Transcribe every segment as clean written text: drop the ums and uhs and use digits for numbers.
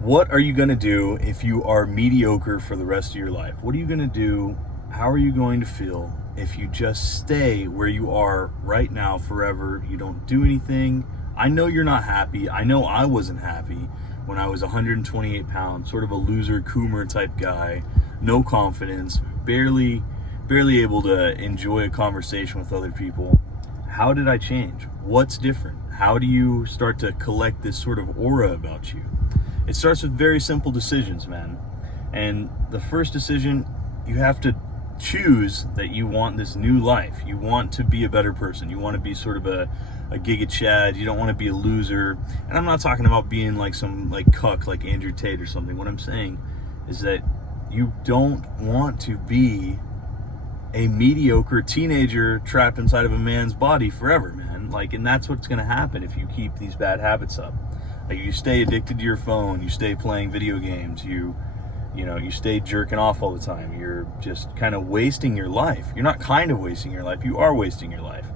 What are you going to do if you are mediocre for the rest of your life? What are you going to do? How are you going to feel if you just stay where you are right now forever? You don't do anything. I know you're not happy. I know I wasn't happy when I was 128 pounds, sort of a loser, coomer type guy, no confidence, barely able to enjoy a conversation with other people. How did I change? What's different? How do you start to collect this sort of aura about you? It starts with very simple decisions, man. And the first decision, you have to choose that you want this new life. You want to be a better person. You want to be sort of a Giga Chad. You don't want to be a loser. And I'm not talking about being like some like cuck like Andrew Tate or something. What I'm saying is that you don't want to be a mediocre teenager trapped inside of a man's body forever, man. Like, and that's what's going to happen if you keep these bad habits up. Like, you stay addicted to your phone, you stay playing video games, you stay jerking off all the time. You're just kind of wasting your life. You're not kind of wasting your life, you are wasting your life.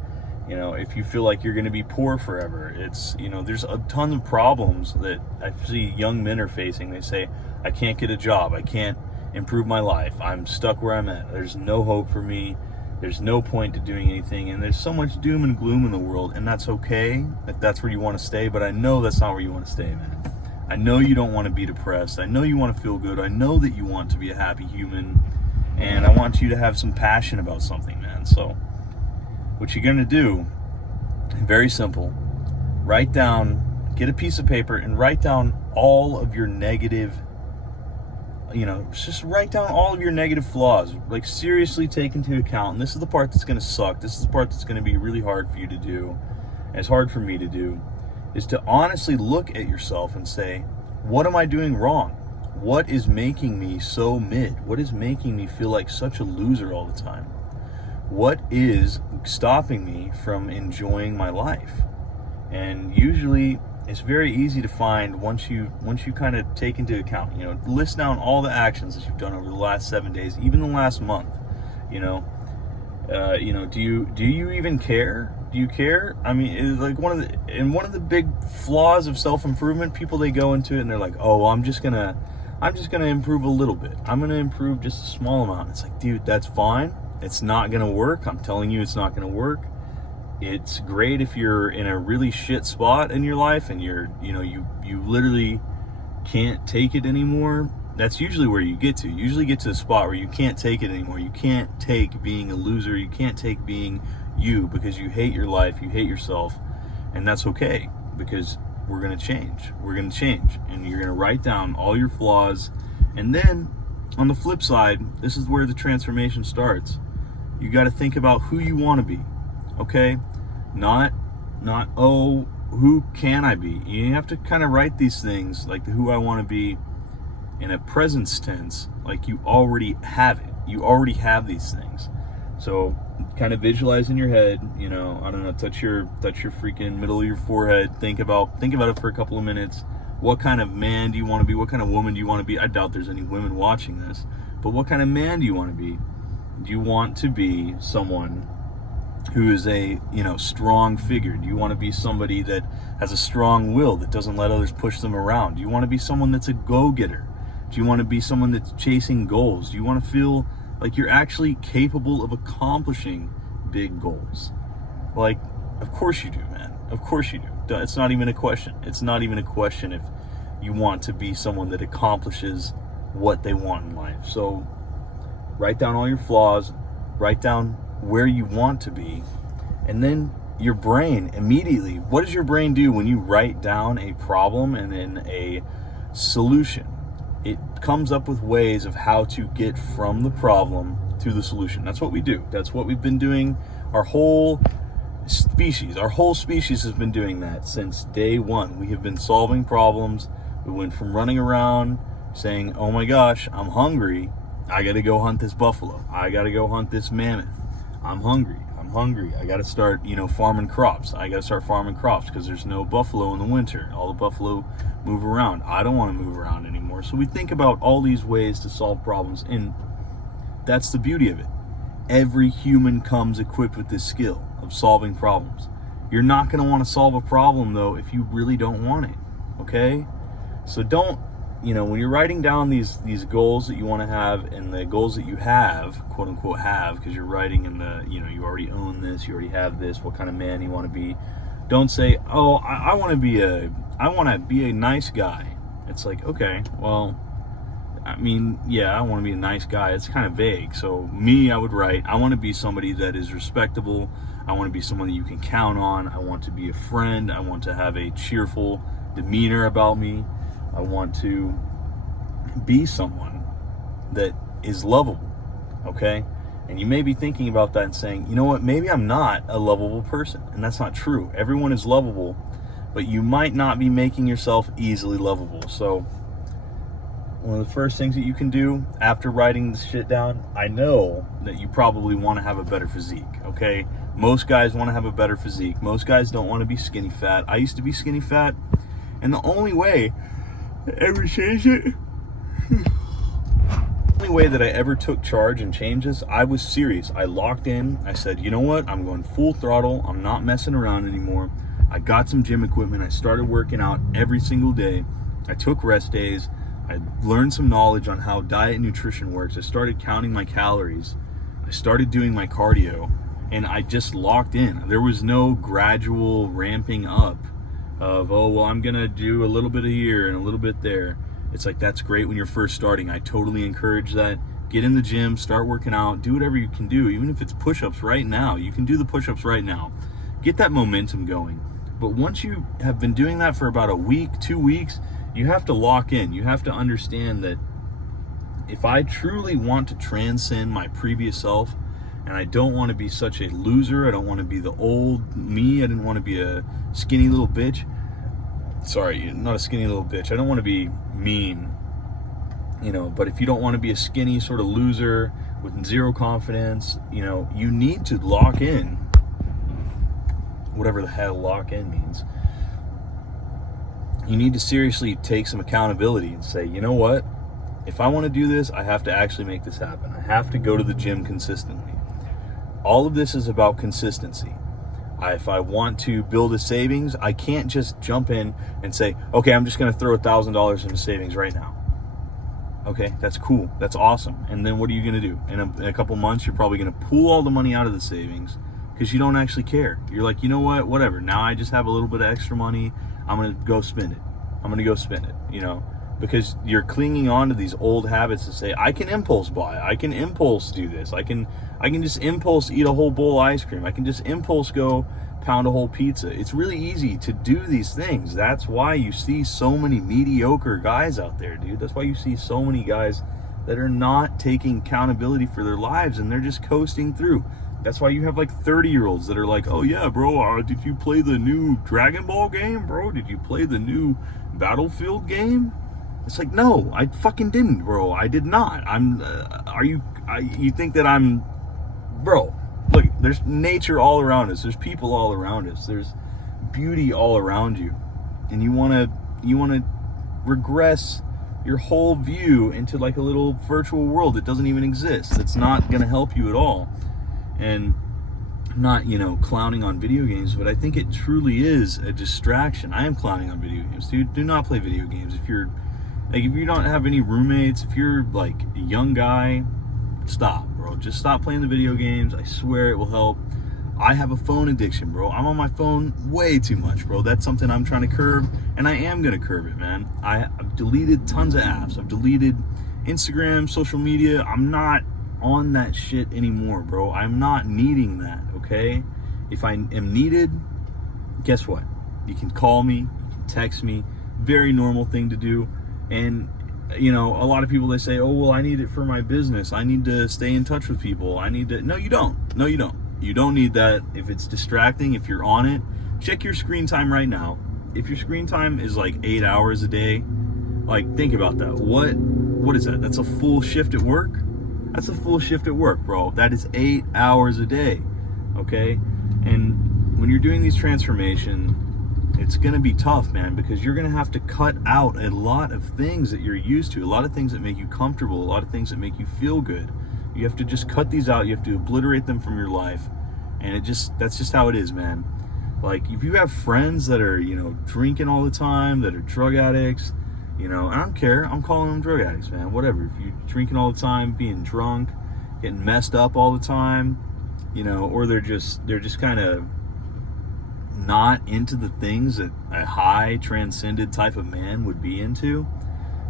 If you feel like you're going to be poor forever, it's, there's a ton of problems that I see young men are facing. They say, I can't get a job, I can't improve my life, I'm stuck where I'm at, there's no hope for me, there's no point to doing anything, and there's so much doom and gloom in the world, and that's okay if that's where you want to stay, but I know that's not where you want to stay, man. I know you don't want to be depressed, I know you want to feel good, I know that you want to be a happy human, and I want you to have some passion about something, man. So what you're going to do, very simple, get a piece of paper and write down all of your negative, just write down all of your negative flaws. Like, seriously take into account, and this is the part that's going to suck, this is the part that's going to be really hard for you to do, and it's hard for me to do, is to honestly look at yourself and say, what am I doing wrong? What is making me so mid? What is making me feel like such a loser all the time? What is stopping me from enjoying my life? And usually it's very easy to find once you kind of take into account, list down all the actions that you've done over the last 7 days, even the last month. Do you even care? Do you care? I mean, it's like one of the big flaws of self-improvement, people, they go into it and they're like, oh, I'm just gonna improve a little bit, I'm gonna improve just a small amount. It's like, dude, that's fine. It's not gonna work. I'm telling you, it's not gonna work. It's great if you're in a really shit spot in your life and you literally can't take it anymore. That's usually where you get to. You usually get to a spot where you can't take it anymore. You can't take being a loser. You can't take being you because you hate your life, you hate yourself, and that's okay, because we're going to change. We're going to change, and you're going to write down all your flaws, and then on the flip side, this is where the transformation starts. You got to think about who you want to be, okay? Not oh, who can I be? You have to kind of write these things, like the who I want to be, in a present tense, like you already have it. You already have these things. So kind of visualize in your head, I don't know, touch your freaking middle of your forehead, think about it for a couple of minutes. What kind of man do you want to be? What kind of woman do you want to be? I doubt there's any women watching this, but what kind of man do you want to be? Do you want to be someone who is a, strong figure? Do you want to be somebody that has a strong will, that doesn't let others push them around? Do you want to be someone that's a go-getter? Do you want to be someone that's chasing goals? Do you want to feel like you're actually capable of accomplishing big goals? Like, of course you do, man. Of course you do. It's not even a question. It's not even a question if you want to be someone that accomplishes what they want in life. So write down all your flaws, write down where you want to be, and then your brain immediately, what does your brain do when you write down a problem and then a solution? It comes up with ways of how to get from the problem to the solution. That's what we do. That's what we've been doing. Our whole species has been doing that since day one. We have been solving problems. We went from running around saying, oh my gosh, I'm hungry, I gotta go hunt this buffalo, I gotta go hunt this mammoth, I'm hungry, I gotta start, farming crops, because there's no buffalo in the winter, all the buffalo move around, I don't want to move around anymore. So we think about all these ways to solve problems, and that's the beauty of it. Every human comes equipped with this skill of solving problems. You're not going to want to solve a problem, though, if you really don't want it, okay? So don't when you're writing down these goals that you want to have and the goals that you have, quote unquote have, because you're writing in the, you already own this, you already have this, what kind of man you want to be. Don't say, oh, I want to be a nice guy. It's like, okay, well, I mean, yeah, I want to be a nice guy. It's kind of vague. So me, I would write, I want to be somebody that is respectable. I want to be someone that you can count on. I want to be a friend. I want to have a cheerful demeanor about me. I want to be someone that is lovable, okay? And you may be thinking about that and saying, you know what, maybe I'm not a lovable person. And that's not true. Everyone is lovable, but you might not be making yourself easily lovable. So one of the first things that you can do after writing this shit down, I know that you probably want to have a better physique, okay? Most guys want to have a better physique. Most guys don't want to be skinny fat. I used to be skinny fat, and the only way I ever changed it, the only way that I ever took charge and changed this, I was serious. I locked in. I said, you know what? I'm going full throttle. I'm not messing around anymore. I got some gym equipment. I started working out every single day. I took rest days. I learned some knowledge on how diet and nutrition works. I started counting my calories. I started doing my cardio, and I just locked in. There was no gradual ramping up of, oh, well, I'm going to do a little bit here and a little bit there. It's like, that's great when you're first starting. I totally encourage that. Get in the gym, start working out, do whatever you can do. Even if it's push-ups right now, you can do the push-ups right now. Get that momentum going. But once you have been doing that for about a week, 2 weeks, you have to lock in. You have to understand that if I truly want to transcend my previous self, and I don't want to be such a loser, I don't want to be the old me, I didn't want to be a skinny little bitch. Sorry, not a skinny little bitch. I don't want to be mean, but if you don't want to be a skinny sort of loser with zero confidence, you need to lock in, whatever the hell lock in means. You need to seriously take some accountability and say, you know what? If I want to do this, I have to actually make this happen. I have to go to the gym consistently. All of this is about consistency. If I want to build a savings, I can't just jump in and say, okay, I'm just going to throw $1,000 into savings right now. Okay, that's cool. That's awesome. And then what are you going to do? In a couple months, you're probably going to pull all the money out of the savings because you don't actually care. You're like, you know what? Whatever. Now I just have a little bit of extra money. I'm going to go spend it. Because you're clinging on to these old habits to say, I can impulse buy, I can impulse do this, I can just impulse eat a whole bowl of ice cream, I can just impulse go pound a whole pizza. It's really easy to do these things. That's why you see so many mediocre guys out there, dude. That's why you see so many guys that are not taking accountability for their lives and they're just coasting through. That's why you have like 30-year-olds that are like, oh yeah, bro, did you play the new Dragon Ball game, bro? Did you play the new Battlefield game? It's like, no, I fucking didn't, bro. I did not. You think that I'm, bro, look, there's nature all around us. There's people all around us. There's beauty all around you. And you want to regress your whole view into like a little virtual world that doesn't even exist. That's not going to help you at all. And I'm not, clowning on video games, but I think it truly is a distraction. I am clowning on video games, dude. Do not play video games. If you don't have any roommates, if you're like a young guy, stop, bro. Just stop playing the video games. I swear it will help. I have a phone addiction, bro. I'm on my phone way too much, bro. That's something I'm trying to curb, and I am going to curb it, man. I've deleted tons of apps. I've deleted Instagram, social media. I'm not on that shit anymore, bro. I'm not needing that, okay? If I am needed, guess what? You can call me, you can text me. Very normal thing to do. And a lot of people, they say, oh, well, I need it for my business, I need to stay in touch with people, no, you don't you don't need that. If it's distracting, if you're on it, check your screen time right now. If your screen time is like 8 hours a day, like, think about that. What is that? That's a full shift at work. That's a full shift at work, bro. That is 8 hours a day. Okay? And when you're doing these transformations, it's going to be tough, man, because you're going to have to cut out a lot of things that you're used to, a lot of things that make you comfortable, a lot of things that make you feel good. You have to just cut these out. You have to obliterate them from your life. And that's just how it is, man. Like, if you have friends that are, drinking all the time, that are drug addicts, You know, and I don't care. I'm calling them drug addicts, man. Whatever. If you're drinking all the time, being drunk, getting messed up all the time, you know, or they're just kind of not into the things that a high transcended type of man would be into,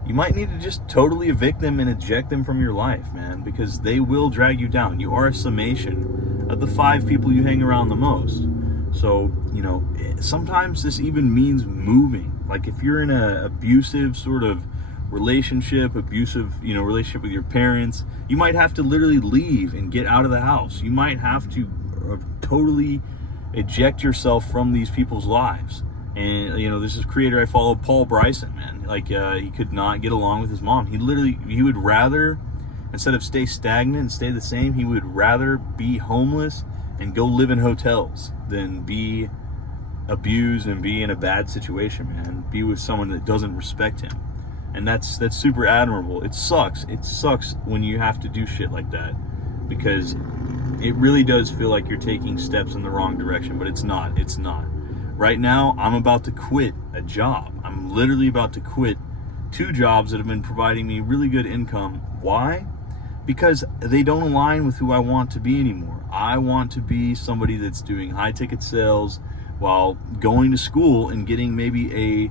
you might need to just totally evict them and eject them from your life, man, because they will drag you down. You are a summation of the 5 people you hang around the most. So, you know, sometimes this even means moving. Like if you're in a abusive sort of relationship with your parents, you might have to literally leave and get out of the house. You might have to totally eject yourself from these people's lives. And, you know, this is creator I follow, Paul Bryson, man. Like, he could not get along with his mom. He would rather, instead of stay stagnant and stay the same, he would rather be homeless and go live in hotels than be abused and be in a bad situation, man. Be with someone that doesn't respect him. And that's super admirable. It sucks when you have to do shit like that, because it really does feel like you're taking steps in the wrong direction, but it's not. Right now, I'm about to quit a job. I'm literally about to quit 2 jobs that have been providing me really good income. Why? Because they don't align with who I want to be anymore. I want to be somebody that's doing high ticket sales while going to school and getting maybe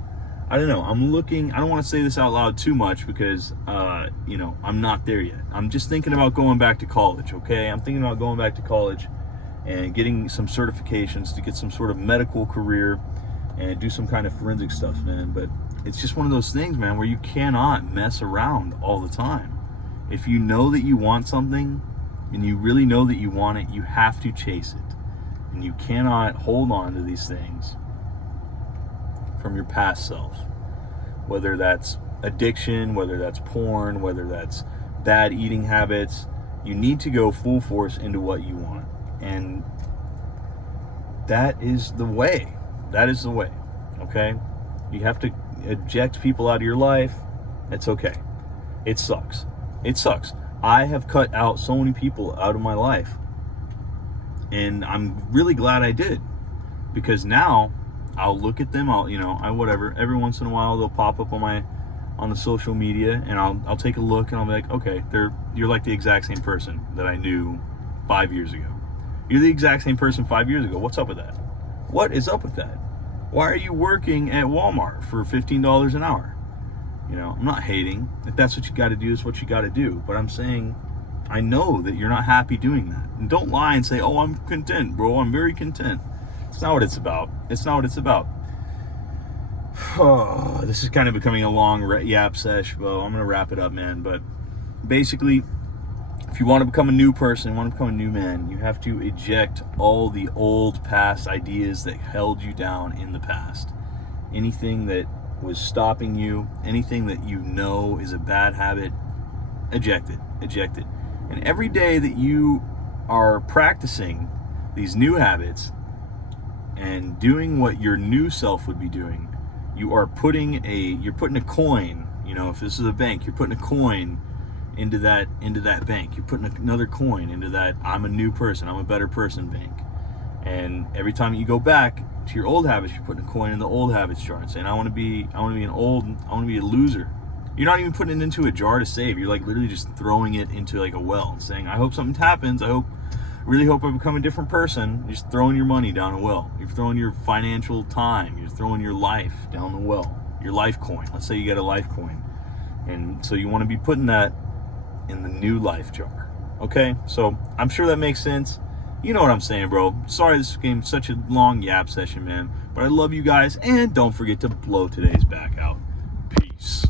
I don't want to say this out loud too much because, you know, I'm not there yet. I'm just thinking about going back to college, okay? I'm thinking about going back to college and getting some certifications to get some sort of medical career and do some kind of forensic stuff, man. But it's just one of those things, man, where you cannot mess around all the time. If you know that you want something and you really know that you want it, you have to chase it. And you cannot hold on to these things from your past self. Whether that's addiction, whether that's porn, whether that's bad eating habits, you need to go full force into what you want. And that is the way. Okay? You have to eject people out of your life. It's okay. It sucks. I have cut out so many people out of my life. And I'm really glad I did. Because now I'll look at them, every once in a while they'll pop up on the social media, and I'll take a look and I'll be like, okay, you're like the exact same person that I knew 5 years ago. You're the exact same person 5 years ago. What's up with that? What is up with that? Why are you working at Walmart for $15 an hour? You know, I'm not hating. If that's what you got to do, it's what you got to do. But I'm saying, I know that you're not happy doing that. And don't lie and say, oh, I'm content, bro. I'm very content. It's not what it's about. Oh, this is kind of becoming a long yap sesh, but I'm going to wrap it up, man. But basically, if you want to become a new person, want to become a new man, you have to eject all the old past ideas that held you down in the past. Anything that was stopping you, anything that you know is a bad habit, eject it. And every day that you are practicing these new habits and doing what your new self would be doing, you're putting a coin, you know, if this is a bank, you're putting a coin into that bank. You're putting another coin into that I'm a new person, I'm a better person bank. And every time you go back to your old habits, you're putting a coin in the old habits jar and saying, I want to be a loser. You're not even putting it into a jar to save. You're like literally just throwing it into like a well and saying, I hope something happens. Really hope I become a different person. You're just throwing your money down a well. You're throwing your financial time. You're throwing your life down the well. Your life coin. Let's say you get a life coin. And so you want to be putting that in the new life jar. Okay? So I'm sure that makes sense. You know what I'm saying, bro. Sorry this became such a long yap session, man. But I love you guys. And don't forget to blow today's back out. Peace.